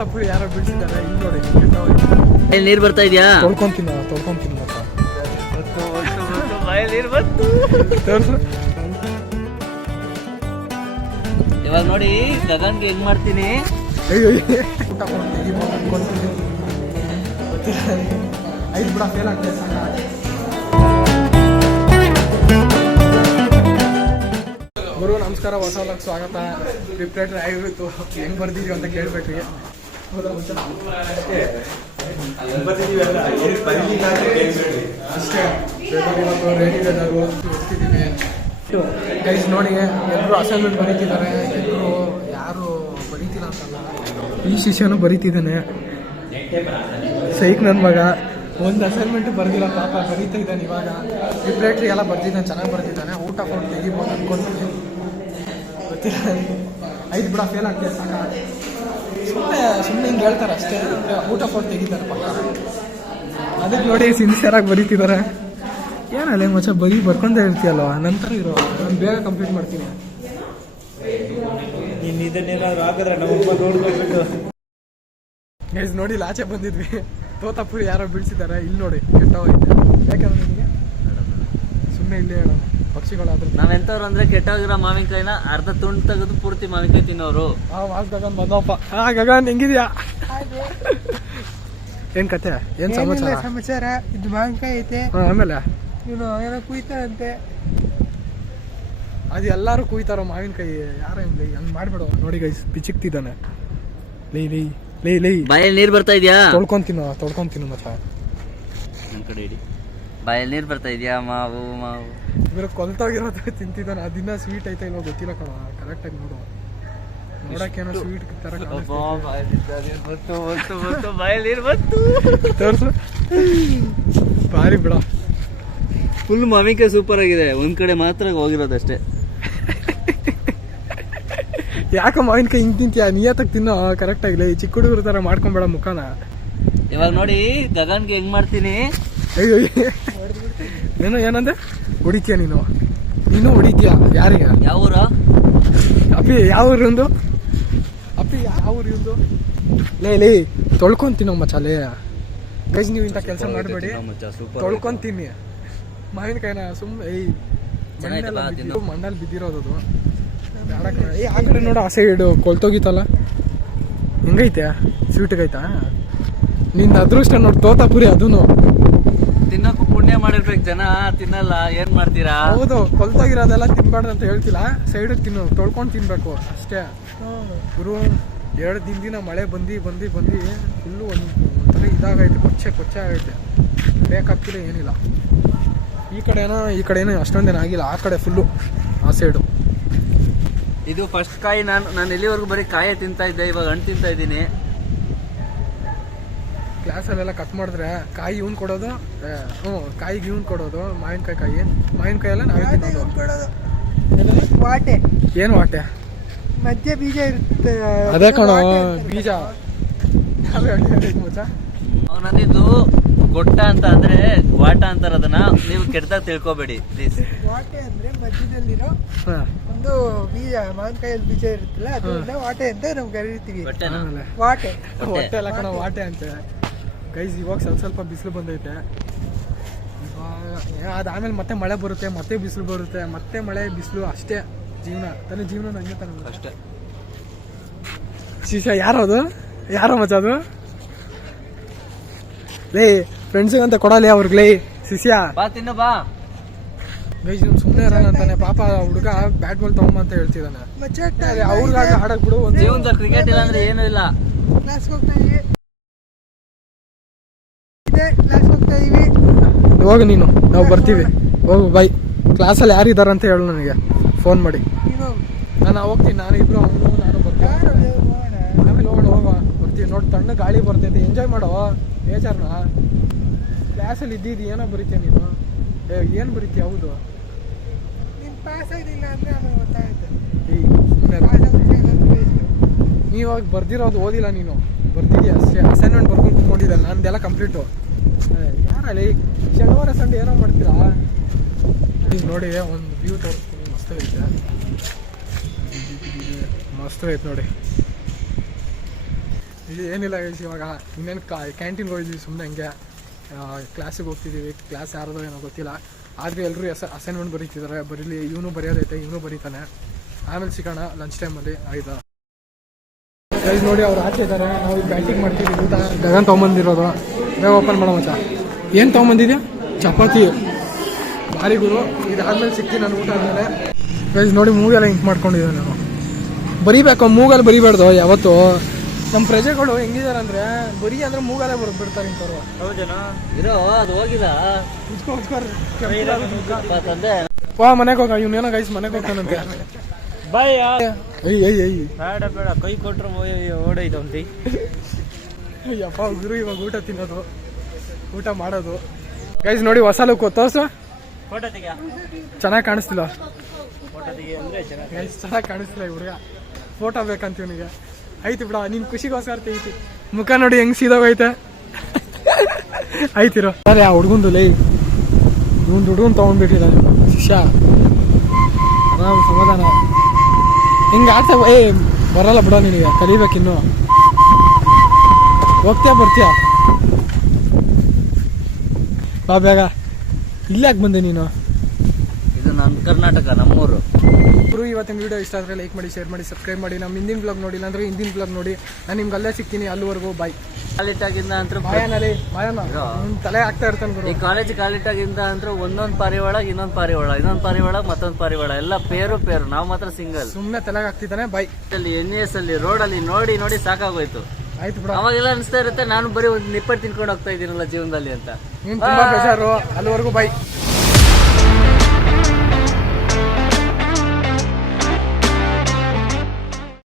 ಯಾರೋ ಬಿಡಿಸಿದ್ದಾರೆ ಇಲ್ಲಿ ನೋಡಿ. ನೀರು ಬರ್ತಾ ಇದೆಯಾ? ತೊಳ್ಕೊಂತೀನಿ ನೀರು ಬಂತು. ಇವಾಗ ನೋಡಿ ಗಗನ್ಗೆ ಹೆಂಗ್ ಮಾಡ್ತೀನಿ. ಊಟ ಕೊಡ್ತೀನಿ ಅನ್ಕೊಂತೀನಿ. ಐದು ಬಿಡ ಫೇಲ್ ಆಗ್ತದೆ. ಗುರು ನಮಸ್ಕಾರ, ಹೊಸ ಹೊಲಕ್ಕೆ ಸ್ವಾಗತ. ರಿಪ್ರೇಟರ್ ಆಗಿತ್ತು ಹೆಂಗೆ ಬರ್ದಿದ್ದೀವಿ ಅಂತ ಕೇಳಬೇಕ್ರಿ. ಅಷ್ಟೇ ಇವತ್ತು ರೇಡಿ ವೆದರು ಹೋಗ್ತಿದ್ದೀವಿ. ಗೈಸ್ ನೋಡಿ, ಎಲ್ಲರೂ ಅಸೈನ್ಮೆಂಟ್ ಬರೀತಿದ್ದಾರೆ. ಎಲ್ಲರೂ ಯಾರು ಬರೀತಿಲ್ಲ ಅಂತಲ್ಲ, ಈ ಶಿಷ್ಯನೂ ಬರೀತಿದ್ದಾನೆ. ಸೈಕ್ ನನ್ನ ಮಗ ಒಂದು ಅಸೈನ್ಮೆಂಟ್ ಬರ್ದಿಲ್ಲ ಪಾಪ, ಬರೀತಾ ಇದ್ದಾನೆ. ಇವಾಗ ರಿಪ್ರೇಟ್ರಿ ಎಲ್ಲ ಬರ್ದಿದ್ದಾನೆ, ಚೆನ್ನಾಗಿ ಬರ್ದಿದ್ದಾನೆ. ಊಟ ಕೊಟ್ಟು ತೆಗಿಬೋದು ಅಂದ್ಕೊಂತೀನಿ, ಗೊತ್ತಿಲ್ಲ. ಐದು ಬಿಡ ಫೇಲ್ ಆಗ್ತದೆ ಸಾಕ. ಸುಮ್ಮನೆ ಹಿಂಗೆ ಹೇಳ್ತಾರೆ ಅಷ್ಟೇ, ಊಟ ಕೊಟ್ಟು ತೆಗಿತಾರೆ ಪಕ್ಕ. ಅದಕ್ಕೆ ನೋಡಿ ಸಿನ್ಸಿಯರಾಗಿ ಬರೀತಿದ್ದಾರೆ. ಏನಲ್ಲ ಮಚ್ಚ, ಬರ್ಕೊಂಡೇ ಇರ್ತೀಯಲ್ವ, ನಂತರ ಇರೋ ನಾನು ಬೇಗ ಕಂಪ್ಲೀಟ್ ಮಾಡ್ತೀನಿ. ಇನ್ನು ಇದನ್ನೇನಾದ್ರು ಹಾಕಿದ್ರೆ ನಮ್ಮಪ್ಪ ನೋಡ್ಬೇಕು. ಗೈಸ್ ನೋಡಿ, ಆಚೆ ಬಂದಿದ್ವಿ, ತೋತಾಪುರಿ ಯಾರೋ ಬಿಡಿಸಿದ್ದಾರೆ. ಇಲ್ಲಿ ನೋಡಿ ಕೆಟ್ಟೋಗೈತೆ. ಯಾಕಂದ್ರೆ ನಿಮಗೆ ಸುಮ್ಮನೆ ಇಲ್ಲೇ ಹೇಳೋಣ, ಪಕ್ಷಿಗಳಾದ್ರೂ. ನಾವೆಂತವ್ರು ಅಂದ್ರೆ ಕೆಟ್ಟೋಗಿರೋ ಮಾವಿನಕಾಯಿನ ಅರ್ಧ ತುಂಡು ತೆಗೆದು ಪೂರ್ತಿ ಮಾವಿನಕಾಯಿ ತಿನ್ನೋರು. ಗಗನ್ ಬಂದಪ್ಪ. ಗಗನ್ ಹೆಂಗಿದ್ಯಾ? ಏನ್ ಕತೆ, ಏನ್ ಸಮಾಚಾರ? ಇದು ಮಾವಿನಕಾಯಿ ಐತೆ. ಆಮೇಲೆ ಇವನು ಏನೋ ಕುಯ್ತಾರಂತೆ. ಅದು ಎಲ್ಲಾರು ಕುಯ್ತಾರೋ ಮಾವಿನಕಾಯಿ. ಯಾರ ಹಂಗ್ ಮಾಡ್ಬೇಡ. ನೋಡಿ ಗೈಸ್, ಪಿಚಿಕ್ತಿದ್ದಾನೆ. ಲೈ ಬಾಯಲ್ಲಿ ನೀರ್ ಬರ್ತಾ ಇದೆಯಾ? ತೊಳ್ಕೊಂತೀನಿ ಮಚ್ಚ. ನನ್ ಕಡೆ ಇಡಿ. ಬಾಯಲ್ಲಿ ನೀರ್ ಬರ್ತಾ ಇದೆಯಾ? ಮಾವು ಇವ್ರ ಕೊಲ್ತೋಗಿರೋದು ತಿಂತಿದ್ದಾನೆ. ಅದಿನ್ನ ಸ್ವೀಟ್ ಐತೆ ಇಲ್ವೋ ಗೊತ್ತಿಲ್ಲ ಕಣ, ಕರೆಕ್ಟಾಗಿ ನೋಡು. ನೋಡಕ್ಕೇನೋ ಸ್ವೀಟ್ ತರ ಬಾಯಲ್ಲಿ ನೀರ್ ಬಂತು. ತೋರ್ಸು. ಭಾರಿ ಬಿಡ, ಫುಲ್ ಮಾವಿನಕಾಯಿ ಸೂಪರ್ ಆಗಿದೆ. ಒಂದ್ ಕಡೆ ಮಾತ್ರ ಹೋಗಿರೋದಷ್ಟೇ. ಯಾಕೆ ಮಾವಿನಕಾಯಿ ಹಿಂಗೆ ತಿಂತೀಯ? ನಿಯತ್ತಾಗಿ ತಿನ್ನೋ, ಕರೆಕ್ಟ್ ಆಗಿಲ್ಲ. ಈ ಚಿಕ್ಕ ಹುಡುಗರ ತರ ಮಾಡ್ಕೊಂಬೇಡ ಮುಖನ. ಇವಾಗ ನೋಡಿ ಗಗನ್ಗೆ ಹೆಂಗ್ ಮಾಡ್ತೀನಿ. ಅಯ್ಯೋ ಏನಂದ್ರೆ ಹೊಡಿತೀಯ ನೀನು ಹೊಡಿತೀಯ? ಯಾರಿಗೆ? ಯಾವ ಊರು? ಅಪ್ಪಿ ಯಾವ ಊರಿಂದು? ಲೇ ತೊಳ್ಕೊಂತೀನಿ ಮಚ್ಚ. ಲೇ ಗೈಸ್, ನೀವು ಇಂಥ ಕೆಲಸ ಮಾಡಬೇಡಿ, ತೊಳ್ಕೊಂತೀನಿ ಮಾವಿನಕಾಯಿನ. ಸುಮ್ಮನೆ ಮಣ್ಣಲ್ಲಿ ಬಿದ್ದಿರೋದು. ಆ ಕಡೆ ನೋಡು, ಆ ಸೈಡು ಕೊಳ್ತೋಗಿತ್ತಲ್ಲ. ಹೆಂಗೈತೆ? ಸ್ವೀಟ್ಗೈತಾ? ನಿನ್ನ ಅದೃಷ್ಟ ನೋಡಿ, ತೋತಾಪುರಿ ಅದೂನು. ತಿನ್ನೋಕ್ಕೂ ಪುಣ್ಯ ಮಾಡಿರ್ಬೇಕು ಜನ, ತಿನ್ನಲ್ಲ. ಏನ್ ಮಾಡ್ತೀರಾ? ಹೌದು, ಕೊಲ್ತೋಗಿರೋದೆಲ್ಲ ತಿನ್ಬಾರ್ದು ಅಂತ ಹೇಳ್ತಿಲ್ಲ. ಸೈಡಿಗೆ ತಿನ್ನು, ತೊಳ್ಕೊಂಡು ತಿನ್ಬೇಕು ಅಷ್ಟೇ. ಗುರು 2 ದಿನ ಮಳೆ ಬಂದು ಫುಲ್ಲು ಒಂಥರ ಇದಾಗೈತೆ, ಕೊಚ್ಚೆ ಆಗೈತೆ. ಬೇಕಾಗ್ತಿಲ್ಲ, ಏನಿಲ್ಲ. ಈ ಕಡೆನೋ ಅಷ್ಟೊಂದೇನು ಆಗಿಲ್ಲ. ಆ ಕಡೆ ಫುಲ್ಲು, ಆ ಸೈಡು. ಇದು ಫಸ್ಟ್ ಕಾಯಿ. ನಾನು ಎಲ್ಲಿವರೆಗೂ ಬರೀ ಕಾಯೇ ತಿಂತಾ ಇದ್ದೆ, ಇವಾಗ ಹಣ್ಣು ತಿಂತಾ ಇದ್ದೀನಿ. ಕ್ಲಾಸಲ್ಲೆಲ್ಲ ಕಟ್ ಮಾಡಿದ್ರೆ ಕಾಯಿ ಇವ್ನು ಕೊಡೋದು, ಕಾಯಿಗೆ ಇವ್ನು ಕೊಡೋದು. ಮಾವಿನಕಾಯಿ ಎಲ್ಲ ನಾವೇ ತಿನ್ನೋದು. ವಾಟೆ. ಏನು ವಾಟೆ? ಮಧ್ಯ ಬೀಜ ಇರುತ್ತೆ. ಅದೇ ಕಣೋ ಬೀಜ. ಅವನದಿದ್ದು ಗೊಟ್ಟ ಅಂತ ಅಂದ್ರೆ ವಾಟ ಅಂತಾರ. ಅದನ್ನ ನೀವು ಕೆಟ್ಟದಾಗ ತಿಳ್ಕೊಬೇಡಿ ಪ್ಲೀಸ್. ವಾಟೆ ಅಂದ್ರೆ ಮಧ್ಯದಲ್ಲಿರೋ ಒಂದು ಬೀಜ, ಮಾವಿನಕಾಯಲ್ಲಿ ಬೀಜ ಇರುತ್ತಲ್ಲ, ಅದನ್ನ ವಾಟೆ ಅಂತ ನಾವು ಕರೀತೀವಿ. ವಾಟೆ ಹೊಟ್ಟೆ ಎಲ್ಲ ಕಣ, ವಾಟೆ ಅಂತ. ಗೈಸ್, ಇವಾಗ ಸ್ವಲ್ಪ ಬಿಸಿಲು ಬಂದೈತೆ. ಅದಾದ್ಮೇಲೆ ಮತ್ತೆ ಮಳೆ ಬರುತ್ತೆ, ಮತ್ತೆ ಬಿಸಿಲು ಬರುತ್ತೆ, ಮತ್ತೆ ಮಳೆ ಬಿಸಿಲು. ಅಷ್ಟೇ ಜೀವನ. ಹಂಗೆ ತಾನೆ ಅಷ್ಟೇ. ಶಿಷ್ಯ ಯಾರೋ ಮಚ್ಚ ಅದು? ಲೇ ಫ್ರೆಂಡ್ಸಿಗೆ ಅಂತ ಕೊಡಲಿ ಅವ್ರಿಗೆ. ಲೇ ಶಿಷ್ಯ ಬಾ ತಿನ್ನು ಬಾ. ಗೈಸ್, ಸುಮ್ಮನೆ ಇರೋಣ ಅಂತಾನೆ ಪಾಪ. ಹುಡುಗ ಬ್ಯಾಟ್ ಬಾಲ್ ತಗೊಂಬ ಅಂತ ಹೇಳ್ತಿದ್ದಾನೆ. ಅವ್ರಿಗಾಗ ಆಡಕ್ ಬಿಡು. ಒಂದು ಜೀವನದಲ್ಲಿ ಕ್ರಿಕೆಟ್ ಇಲ್ಲ ಅಂದ್ರೆ ಏನೂ ಇಲ್ಲ. ಹೋಗು ನೀನು, ನಾವು ಬರ್ತೀವಿ. ಹೋಗು ಬೈ. ಕ್ಲಾಸಲ್ಲಿ ಯಾರಿದ್ದಾರೆ ಅಂತ ಹೇಳು ನನಗೆ ಫೋನ್ ಮಾಡಿ. ನಾನು ಹೋಗ್ತೀನಿ. ನಾನು ಇಬ್ರು ನಾನು ಬರ್ತೀನಿ. ಆಮೇಲೆ ಹೋಗೋಣ ಬರ್ತೀವಿ. ನೋಡಿ, ತಣ್ಣ ಗಾಳಿ ಬರ್ತೈತೆ, ಎಂಜಾಯ್ ಮಾಡೋ. ಬೇಜಾರನ ಕ್ಲಾಸಲ್ಲಿ ಇದ್ದಿದ್ದು ಏನೋ ಬರೀತೀಯ ನೀನು? ಏನು ಬರೀತೀಯ? ಹೌದು, ನೀವಾಗ ಬರ್ದಿರೋದು ಓದಿಲ್ಲ, ನೀನು ಬರ್ತಿದ್ಯಾ ಅಷ್ಟೇ. ಅಸೈನ್ಮೆಂಟ್ ಬರ್ಕೊಂಡು ಕುತ್ಕೊಂಡಿದ್ದಲ್ಲ, ನಂದೆಲ್ಲ ಕಂಪ್ಲೀಟು. ಯಾರಲ್ಲಿ ಶನಿವಾರ ಸಂಡೇ ಏನೋ ಮಾಡ್ತೀರಾ? ಈಗ ನೋಡಿ, ಒಂದು ವ್ಯೂ ತೋರಿಸ್ತೀನಿ. ಮಸ್ತ್ ಐತೆ ನೋಡಿ. ಇದು ಏನಿಲ್ಲ ಗೈಸ್, ಇವಾಗ ಇನ್ನೇನು ಕ್ಯಾಂಟೀನ್ಗೆ ಹೋಗಿದ್ವಿ ಸುಮ್ಮನೆ ಹಂಗೆ. ಕ್ಲಾಸಿಗೆ ಹೋಗ್ತಿದ್ದೀವಿ, ಕ್ಲಾಸ್ ಯಾರದೋ ಏನೋ ಗೊತ್ತಿಲ್ಲ. ಆದರೆ ಎಲ್ಲರೂ ಅಸೈನ್ಮೆಂಟ್ ಬರೀತಿದ್ದಾರೆ, ಬರೀಲಿ. ಇವನು ಬರೆಯೋದೈತೆ, ಇವನು ಬರೀತಾನೆ. ಆಮೇಲೆ ಸಿಗೋಣ ಲಂಚ್ ಟೈಮಲ್ಲಿ, ಆಯ್ತಾ ಗೈಸ್. ನೋಡಿ ಅವ್ರು ಆಚೆ ಇದ್ದಾರೆ, ನಾವು ಈಗ ಬ್ಯಾಟಿಂಗ್ ಮಾಡ್ತೀವಿ. ಊಟ ಗಗನ್ ತೊಗೊಂಬಂದಿರೋದು, ಬೇಗ ಓಪನ್ ಮಾಡೋ ಮಚ್ಚ. ಏನು ತೊಗೊಂಬಂದಿದ್ಯಾ? ಚಪಾತಿ. ಭಾರಿ ಗುರು. ಇದಾದ್ಮೇಲೆ ಸಿಗ್ತೀನಿ ನಾನು ಊಟ ಆದಮೇಲೆ. ಗೈಸ್ ನೋಡಿ ಮೂಗೆಲ್ಲ ಇಂಕ್ ಮಾಡ್ಕೊಂಡಿದ್ದೆ ನಾನು. ಬರೀಬೇಕು, ಮೂಗಲ್ಲಿ ಬರಿಬಾರ್ದು ಯಾವತ್ತು. ನಮ್ಮ ಪ್ರಜೆಗಳು ಹೆಂಗಿದ್ದಾರೆ ಅಂದರೆ ಬರೀ ಅಂದರೆ ಮೂಗಲ್ಲೇ ಬಿಡ್ತಾರೆ ಇಂಥವ್ರು. ಹೌದೇನೋ ಇರೋ ಅದು ಹೋಗಿಲ್ಲ ಮನೆಗೆ ಹೋಗ. ಇವನೇನೋ ಗೈಸ್ ಮನೆಗೆ ಹೋಗ್ತಾನಂತೆ. ಬಾಯ್ ಬೇಡ ಬೇಡ ಕೈ ಕೊಟ್ರು ಓಡೈತಂತಿ. ಯಪ್ಪ ಗುರು ಇವಾಗ ಊಟ ತಿನ್ನೋದು, ಊಟ ಮಾಡೋದು. ಗೈಸ್ ನೋಡಿ ಹೊಸ ಲುಕ್ ತೋರ್ಸು. ಫೋಟೋ ತೆಗ. ಚೆನ್ನಾಗಿ ಕಾಣಿಸ್ತಿಲ್ಲ ಫೋಟೋ ತೆಗಿ ಅಂದ್ರೆ ಗೈಸ್, ಚೆನ್ನಾಗಿ ಕಾಣಿಸ್ತಿಲ್ಲ ಈ ಹುಡುಗ. ಫೋಟೋ ಬೇಕಂತ ಇವನಿಗೆ. ಐತಿ ಬಿಡ, ನಿನ್ ಖುಷಿಗೋಸ್ಕರ ತೆಗಿತಿ. ಮುಖ ನೋಡಿ ಹೆಂಗ್ ಸೀದೋಗೈತೆ. ಆಯ್ತಿರೋ ಅದೇ ಆ ಹುಡ್ಗುಂದು ಲೈ ಇವ್ನು ಹುಡುಗನ್ ತಗೊಂಡ್ಬಿಟ್ಟಿಲ್ಲ ಶಿಷ್ಯ. ಆರಾಮ್ ಸಮಾಧಾನ. ಹಿಂಗೆ ಆಡ್ತಾ ಬರಲ್ಲ ಬಿಡ ನಿನಗೆ, ಕಲಿಬೇಕಿನ್ನು. ಹೋಗ್ತೀಯ ಬರ್ತೀಯ? ಬಾ ಬೇಗ. ಇಲ್ಲೇ ಯಾಕೆ ಬಂದೆ ನೀನು? ಇದು ನಮ್ಮ ಕರ್ನಾಟಕ, ನಮ್ಮೂರು. ಗುರು ಇವತ್ತಿನ ವಿಡಿಯೋ ಇಷ್ಟ ಆದರೆ ಲೈಕ್ ಮಾಡಿ, ಶೇರ್ ಮಾಡಿ, ಸಬ್ಸ್ಕ್ರೈಬ್ ಮಾಡಿ. ನಮ್ಮ ಹಿಂದಿನ ಬ್ಲಾಗ್ ನೋಡಿಲ್ಲ ಅಂದರೆ ಹಿಂದಿನ ಬ್ಲಾಗ್ ನೋಡಿ. ನಾನು ನಿಮ್ಗೆ ಅಲ್ಲೇ ಸಿಗ್ತೀನಿ. ಅಲ್ಲಿವರೆಗೂ ಬಾಯ್. ಕಾಲಿಟ್ಟಾಗಿಂದ ಅಂತ ಬಾಯನಲ್ಲಿ ಬಾಯನ ತಲೆ ಆಗ್ತಾ ಇರ್ತಾನೆ ಗುರು. ಈ ಕಾಲೇಜ್ ಕಾಲಿಟ್ಟಾಗಿಂದ ಅಂದ್ರೆ ಒಂದೊಂದು ಪಾರಿವಾಳ, ಇನ್ನೊಂದು ಪಾರಿವಾಳ, ಇನ್ನೊಂದು ಪಾರಿವಾಳ, ಮತ್ತೊಂದು ಪಾರಿವಾಳ, ಎಲ್ಲ ಪೇರು ನಾವು ಮಾತ್ರ ಸಿಂಗಲ್. ಸುಮ್ಮನೆ ತಲೆಗೆ ಆಗ್ತಿದ್ದಾನೆ. ಬಾಯ್. ಅಲ್ಲಿ NS ಅಲ್ಲಿ ರೋಡಲ್ಲಿ ನೋಡಿ ನೋಡಿ ಸಾಕಾಗೋಯ್ತು. ಆಯ್ತು ಬಿಡ. ಅವಾಗೆಲ್ಲ ಅನಿಸ್ತಾ ಇರುತ್ತೆ ನಾನು ಬರೀ ಒಂದು ನಿಪ್ಪಟ್ಟು ತಿನ್ಕೊಂಡು ಹೋಗ್ತಾ ಇದ್ದೀನಲ್ಲ ಜೀವನದಲ್ಲಿ ಅಂತ. ನೀನು ತುಂಬಾ ಬೇಜಾರು. ಅಲ್ಲಿವರೆಗೂ ಬಾಯ್.